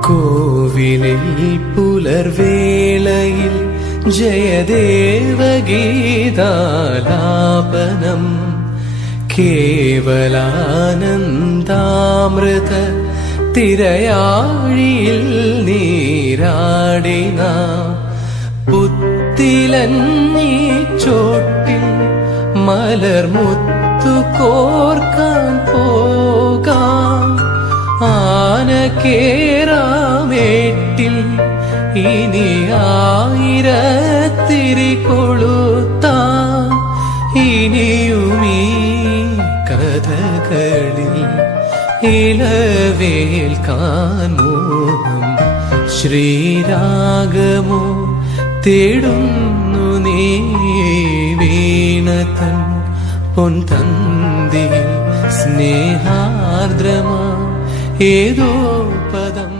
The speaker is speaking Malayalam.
കോവിലിൽ പുലർവേളയിൽ ജയദേവഗീതാലാപനം കേവലാനന്ദാമൃത തിരയാഴിയിൽ നീരാടിന പുത്തിലഞ്ഞി ചോട്ടിൽ മലർമുത്തു കോർക്കാൻ പോകാം ആനക്കേറാമേട്ടിൽ ഇനി ആയിരത്തിരി കൊളുത്താം ഇനിയുമീ കഥകളിൽ ഇളവേൽക്കാൻ മോഹം ശ്രീരാഗമോ തേടുന്നു നീ വീണതൻ പൊൻതന്തിയിൽ സ്നേഹാർദ്രമാ ഏതോ പദം